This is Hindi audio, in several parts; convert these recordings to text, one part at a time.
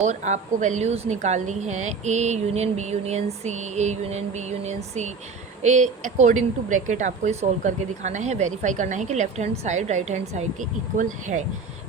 और आपको वैल्यूज़ निकालनी हैं A union B union C, A union B union C, A according to bracket आपको ये सॉल्व करके दिखाना है, वेरीफाई करना है कि left hand side right hand side के इक्वल है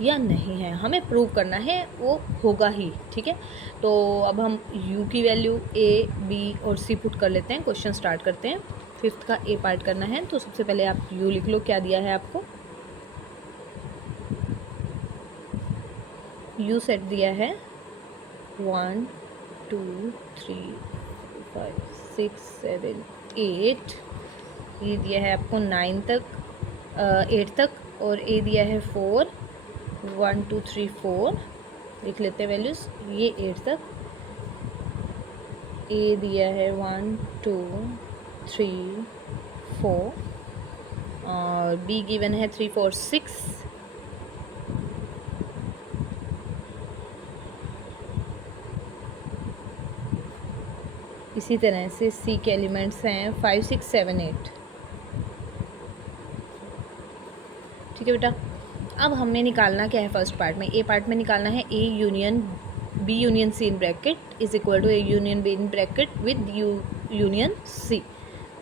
या नहीं है, हमें प्रूव करना है, वो होगा ही। ठीक है, तो अब हम u की वैल्यू a, b और c पुट कर लेते हैं। क्वेश्चन स्टार्ट करते हैं। फिफ्थ का a पार्ट करना है, तो सबसे पहले आप u लिख लो। क्या दिया है आपको? u सेट दिया है 1 2 3 5 6 7 8, ये दिया है आपको 9 तक 8 तक, और a दिया है 4 1 2 3 4, लिख लेते हैं वैल्यूज़। ये 8 तक, a दिया है 1 2 3 4, और b गिवन है 3 4 6, इसी तरह से c के एलिमेंट्स हैं 5 6 7 8। ठीक है बेटा, अब हमें निकालना क्या है? फर्स्ट पार्ट में, ए पार्ट में निकालना है A union B union C in bracket is equal to A union B in bracket with union C.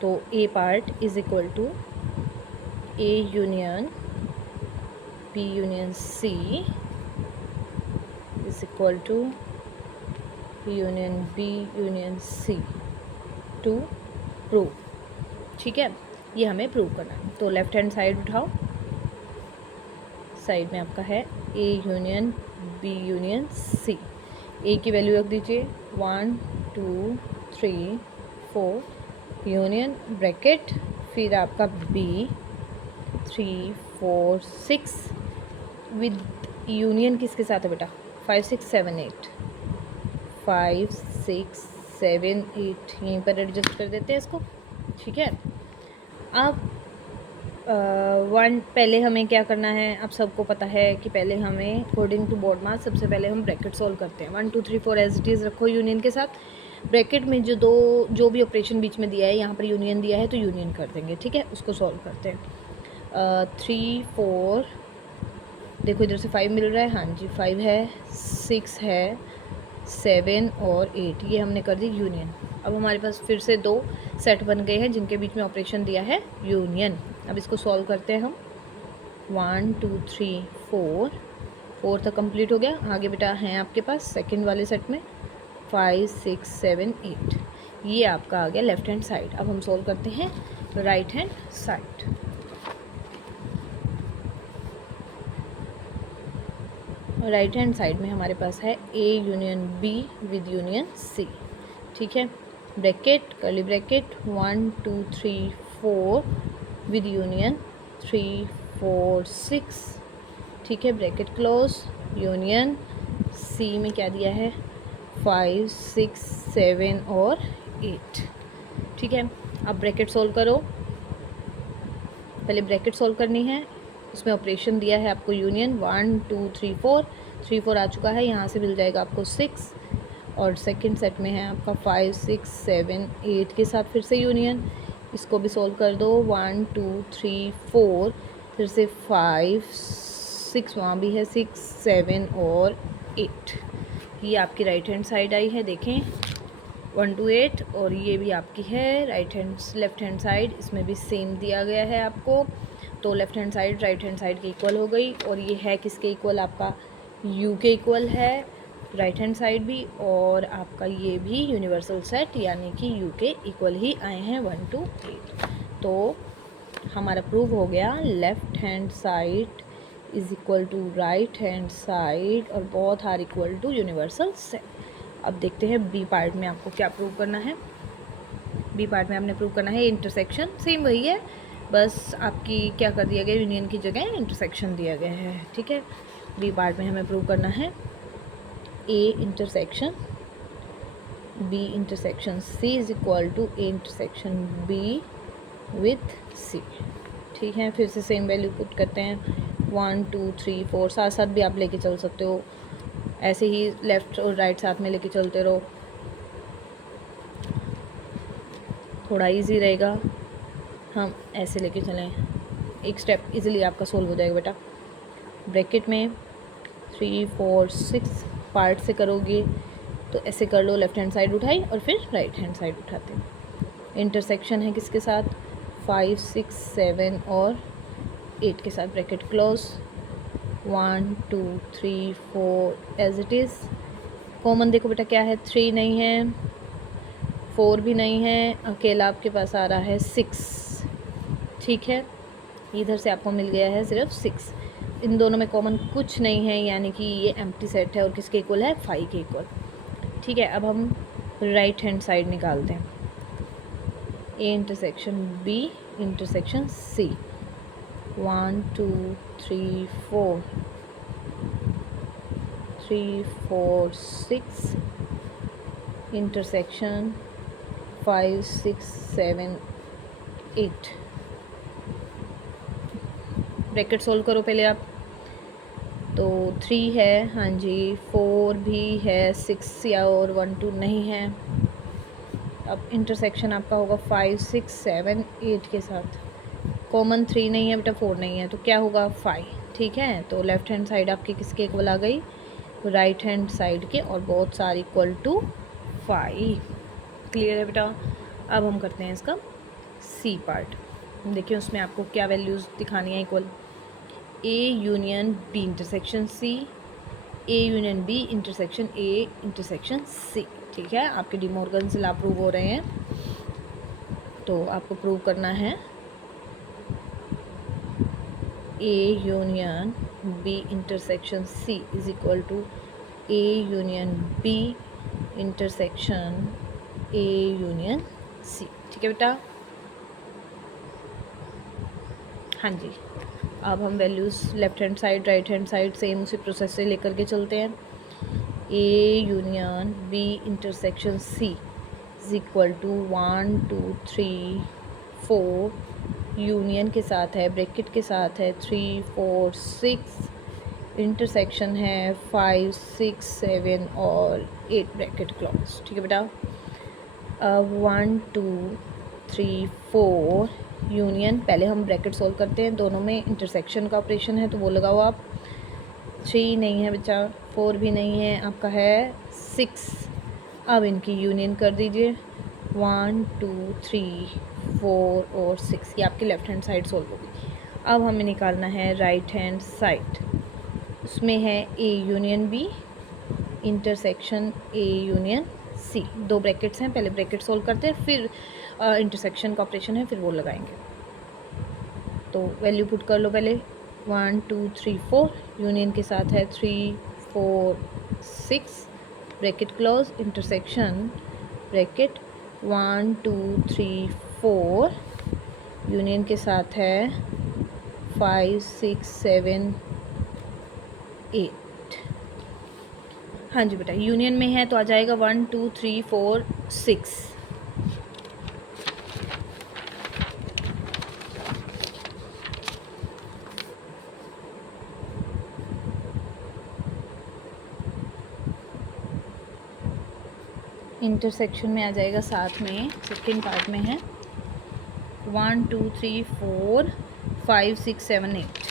तो A part is equal to A union B union C is equal to union B union C to prove. ठीक है, ये हमें प्रूव करना है। तो लेफ्ट हैंड साइड उठाओ, साइड में आपका है A union B union C. A की वैल्यू रख दीजिए 1 2 3 4 यूनियन ब्रैकेट, फिर आपका बी 3 4 6 विद यूनियन किसके साथ है बेटा? 5 6 7 8, 5 6 7 8, यहीं पर एडजस्ट कर देते हैं इसको। ठीक है, अब वन पहले हमें क्या करना है? अब सबको पता है कि पहले हमें अकॉर्डिंग टू बोर्ड मार्क्स सबसे पहले हम ब्रैकेट सॉल्व करते हैं। 1 2 3 4 एज इट इज़ रखो यूनियन के साथ। ब्रैकेट में जो भी ऑपरेशन बीच में दिया है, यहाँ पर यूनियन दिया है तो यूनियन कर देंगे। ठीक है, उसको सॉल्व करते हैं। 3 4, देखो इधर से 5 मिल रहा है, हाँ जी 5 है, 6 है, 7 और 8, ये हमने कर दी यूनियन। अब हमारे पास फिर से 2 सेट बन गए हैं जिनके बीच में ऑपरेशन दिया है यूनियन। अब इसको सॉल्व करते हैं हम। 1 2 3 4, 4 तक कंप्लीट हो गया। आगे बेटा हैं आपके पास सेकंड वाले सेट में 5 6 7 8, ये आपका आ गया लेफ्ट हैंड साइड। अब हम सॉल्व करते हैं right hand side. Right hand side में हमारे पास है A union B with union C. ठीक है, bracket curly bracket 1 2 3 4 with union 3 4 6। ठीक है, ब्रैकेट क्लोज, यूनियन सी में क्या दिया है? 5 6 7 और 8। ठीक है, अब ब्रैकेट सॉल्व करो। पहले ब्रैकेट सॉल्व करनी है, उसमें ऑपरेशन दिया है आपको यूनियन 1 2 3 4, 3 4 आ चुका है, यहाँ से मिल जाएगा आपको 6, और सेकंड सेट में है आपका 5 6 7 8 के साथ फिर से यूनियन। इसको भी सॉल्व कर दो, 1 2 3 4, फिर से 5 6, वहाँ भी है 6 7 और 8। ये आपकी राइट हैंड साइड आई है, देखें 1 to 8, और ये भी आपकी है right hand left hand side, इसमें भी सेम दिया गया है आपको। तो left hand side right hand side के इक्वल हो गई, और ये है किसके इक्वल? आपका u के इक्वल है राइट हैंड साइड भी, और आपका ये भी यूनिवर्सल सेट यानी कि u के इक्वल ही आए हैं 1 to 8। तो हमारा प्रूव हो गया left hand side is equal to right hand side और both are equal to universal set. अब देखते हैं बी पार्ट में आपको क्या प्रूव करना है। बी पार्ट में आपने प्रूव करना है इंटरसेक्शन, सेम वही है, बस आपकी क्या कर दिया गया? यूनियन की जगह इंटरसेक्शन दिया गया है। ठीक है, बी पार्ट में हमें प्रूव करना है A intersection B intersection C is equal to A intersection B with C. ठीक है, फिर से सेम वैल्यू पुट करते हैं 1 2 3 4, साथ साथ भी आप लेके चल सकते हो, ऐसे ही लेफ़्ट और राइट साथ में लेके चलते रहो, थोड़ा इजी रहेगा। हम ऐसे लेके चलें, एक स्टेप इजीली आपका सोल्व हो जाएगा बेटा। ब्रैकेट में 3 4 6 पार्ट से करोगे तो ऐसे कर लो, लेफ्ट हैंड साइड उठाई और फिर राइट हैंड साइड उठाते हैं। इंटरसेक्शन है किसके साथ, 5 6 7 और 8 के साथ, bracket close, 1 2 3 4 as it is. Common देखो बेटा क्या है, 3 नहीं है, 4 भी नहीं है, अकेला आपके पास आ रहा है 6, ठीक है। इधर से आपको मिल गया है सिर्फ 6, इन दोनों में कॉमन कुछ नहीं है, यानी कि ये एम्प्टी सेट है और किसके इक्वल है, 5 के इक्वल, ठीक है। अब हम राइट हैंड साइड निकालते हैं, A intersection B intersection C, 1 2 3 4 3 4 6 intersection 5 6 7 8। Bracket solve करो पहले आप, तो 3 है, हाँ जी, 4 भी है, 6 या और 1 2 नहीं है। अब इंटरसेक्शन आपका होगा 5 6 7 8 के साथ, कॉमन 3 नहीं है बेटा, 4 नहीं है, तो क्या होगा 5, ठीक है। तो लेफ्ट हैंड साइड आपकी किसके इक्वल आ गई, राइट हैंड साइड के, और बहुत सारी इक्वल टू 5। क्लियर है बेटा। अब हम करते हैं इसका सी पार्ट। देखिए उसमें आपको क्या वैल्यूज़ दिखानी है equal, A union B intersection C, A union B intersection A intersection C, ठीक है। आपके डी मॉर्गन से ला प्रूव हो रहे हैं, तो आपको प्रूव करना है A union B intersection C is equal to A union B intersection A union C, ठीक है बेटा। हाँ जी, अब हम values left hand side right hand side same उसी प्रोसेस से लेकर के चलते हैं। A union B intersection C is equal to 1 2 3 4, union के साथ है, ब्रैकेट के साथ है 3 4 6, इंटरसेक्शन है 5 6 7 और 8, ब्रैकेट क्लोज, ठीक है बेटा। अब 1 2 3 4 यूनियन, पहले हम ब्रैकेट सोल्व करते हैं, दोनों में इंटरसेक्शन का ऑपरेशन है तो वो लगाओ आप। 3 नहीं है बच्चा, 4 भी नहीं है, आपका है 6। अब इनकी यूनियन कर दीजिए, 1 2 3 4 और 6, ये आपकी लेफ्ट हैंड साइड सोल्व होगी। अब हमें निकालना है राइट हैंड साइड, उसमें है A union B intersection A union C, 2 brackets हैं, पहले ब्रैकेट सोल्व करते हैं, फिर इंटरसेक्शन का ऑपरेशन है, फिर वो लगाएंगे। तो वैल्यू पुट कर लो पहले, 1 2 3 4, यूनियन के साथ है 3 4 6, bracket close, intersection bracket 1 2 3 4, union के साथ है 5 6 7 8। हाँ जी बेटा, यूनियन में है तो आ जाएगा 1 2 3 4 6। इंटरसेक्शन में आ जाएगा साथ में, सेकेंड पार्ट में है 1 2 3 4 5 6 7 8।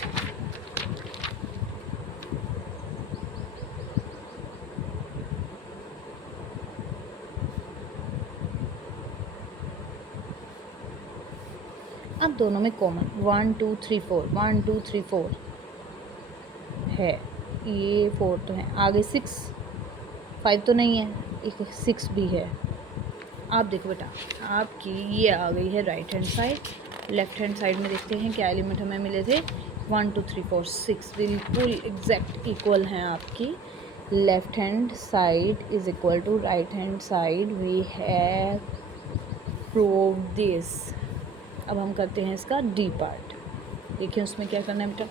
अब दोनों में कॉमन 1 2 3 4 1 2 3 4 है, ये 4 तो है, आगे 6 5 तो नहीं है, एक 6 भी है। आप देखो बेटा, आपकी ये आ गई है right hand side. Left hand side में देखते हैं क्या एलिमेंट हमें मिले थे, 1 2 3 4 6 बिल्कुल एग्जैक्ट इक्वल हैं आपकी। Left hand side is equal to right hand side, we have prove this. अब हम करते हैं इसका डी पार्ट। देखिए उसमें क्या करना है बेटा,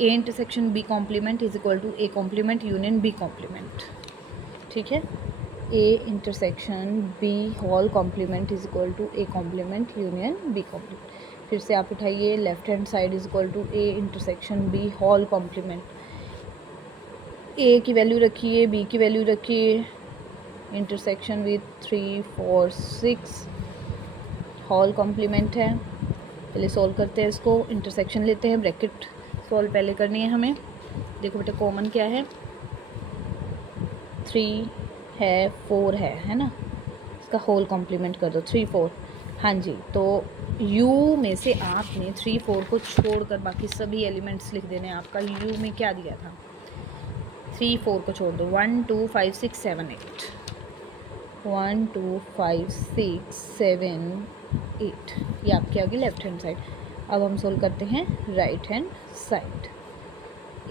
A intersection B complement is equal to A complement union B complement, ठीक है। A intersection B whole complement is equal to A complement union B complement. फिर से आप उठाइए, left hand side is equal to A intersection B whole complement, A की वैल्यू रखिए, बी की वैल्यू रखिए, इंटरसेक्शन विथ 3 4 6 होल कॉम्प्लीमेंट है। पहले सॉल्व करते हैं इसको, इंटरसेक्शन लेते हैं, ब्रैकेट सॉल्व पहले करनी है हमें, देखो बेटा कॉमन क्या है, 3 है, 4 है ना, इसका होल कॉम्प्लीमेंट कर दो 3 4। हाँ जी, तो u में से आपने 3 4 को छोड़कर बाकी सभी एलिमेंट्स लिख देने। आपका u में क्या दिया था, 3 4 को छोड़ दो, 1 2 5 6 7 8, 1 2 5 6 7 8, ये आपके आगे लेफ्ट हैंड साइड। अब हम सोल्व करते हैं right hand side.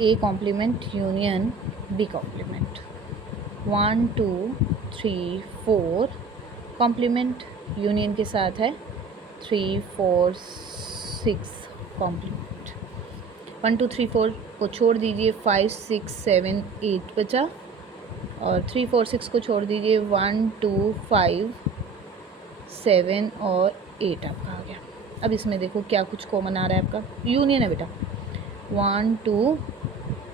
a complement union b complement, 1 2 3 4 complement union के साथ है 3 4 6 कॉम्प्लीमेंट। 1 2 3 4 को छोड़ दीजिए, 5 6 7 8 बचा, और 3 4 6 को छोड़ दीजिए, 1 2 5 7 और 8 आपका आ गया। अब इसमें देखो क्या कुछ कॉमन आ रहा है, आपका यूनियन है बेटा, 1 2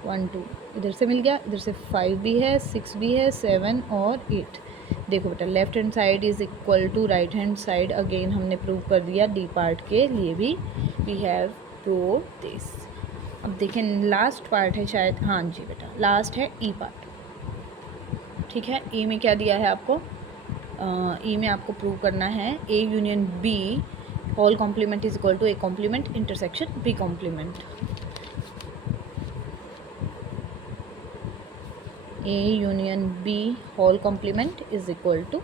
1 2 इधर से मिल गया, इधर से 5 भी है, 6 भी है, 7 और 8। देखो बेटा left hand side is equal to right hand side, again हमने प्रूव कर दिया डी पार्ट के लिए भी, वी हैव प्रूव दिस। अब देखें लास्ट पार्ट है शायद, हाँ जी बेटा लास्ट है ई पार्ट। ठीक है, ई में क्या दिया है आपको, ई में आपको प्रूव करना है A union B whole complement is equal to A complement intersection B complement. A union B whole complement is equal to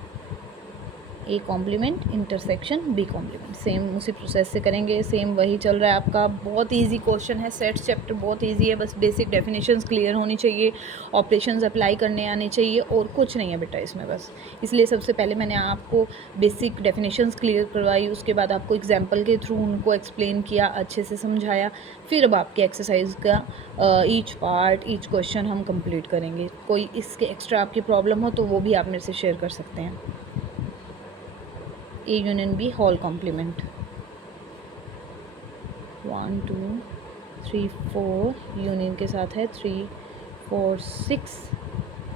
A complement intersection B complement. Same उसी प्रोसेस से करेंगे, सेम वही चल रहा है आपका। बहुत इजी क्वेश्चन है, सेट्स चैप्टर बहुत इजी है, बस बेसिक डेफिनेशंस क्लियर होनी चाहिए, ऑपरेशंस अप्लाई करने आने चाहिए, और कुछ नहीं है बेटा इसमें बस। इसलिए सबसे पहले मैंने आपको बेसिक डेफिनेशंस क्लियर करवाई, उसके बाद आपको एग्जाम्पल के थ्रू उनको एक्सप्लेन किया, अच्छे से समझाया, फिर अब आपके एक्सरसाइज का ईच पार्ट ईच क्वेश्चन हम कंप्लीट करेंगे। कोई इसके एक्स्ट्रा आपकी प्रॉब्लम हो तो वो भी आप मेरे से शेयर कर सकते हैं। A union B whole complement, 1 2 3 4 union के साथ है 3 4 6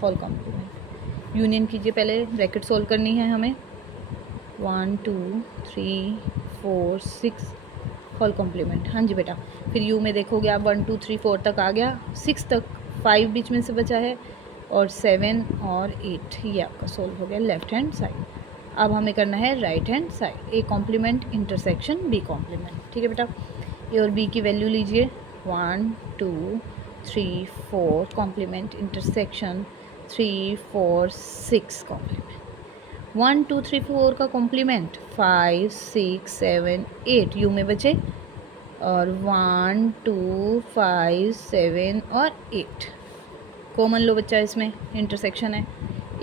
होल कॉम्प्लीमेंट। यूनियन कीजिए, पहले ब्रैकेट सोल्व करनी है हमें, 1 2 3 4 6 होल कॉम्प्लीमेंट। हाँ जी बेटा, फिर यू में देखोगे आप 1 2 3 4 तक आ गया, 6 तक 5 बीच में से बचा है, और 7 और 8, ये आपका सोल्व हो गया लेफ्ट हैंड साइड। अब हमें करना है right hand side, A complement intersection B complement. ठीक है बेटा, ए और बी की वैल्यू लीजिए, 1 2 3 4 कॉम्प्लीमेंट इंटरसेक्शन 3 4 6 कॉम्प्लीमेंट। 1 2 3 4 का कॉम्प्लीमेंट 5 6 7 8 यू में बचे, और 1 2 5 7 और 8 कॉमन लो बच्चा, इसमें इंटरसेक्शन है।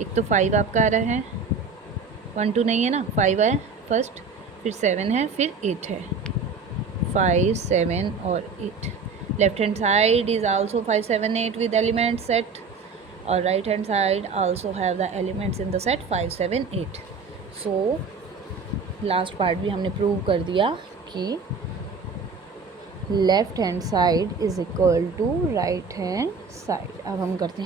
एक तो 5 आपका आ रहा है, 1 2 नहीं है ना, 5 है फर्स्ट, फिर 7 है, फिर 8 है, 5 7 और 8। Left hand side is also 5 7 8 with element set, और right hand side also have the elements in the set 5 7 8। So last part भी हमने प्रूव कर दिया कि left hand side is equal to right hand side. अब हम करते हैं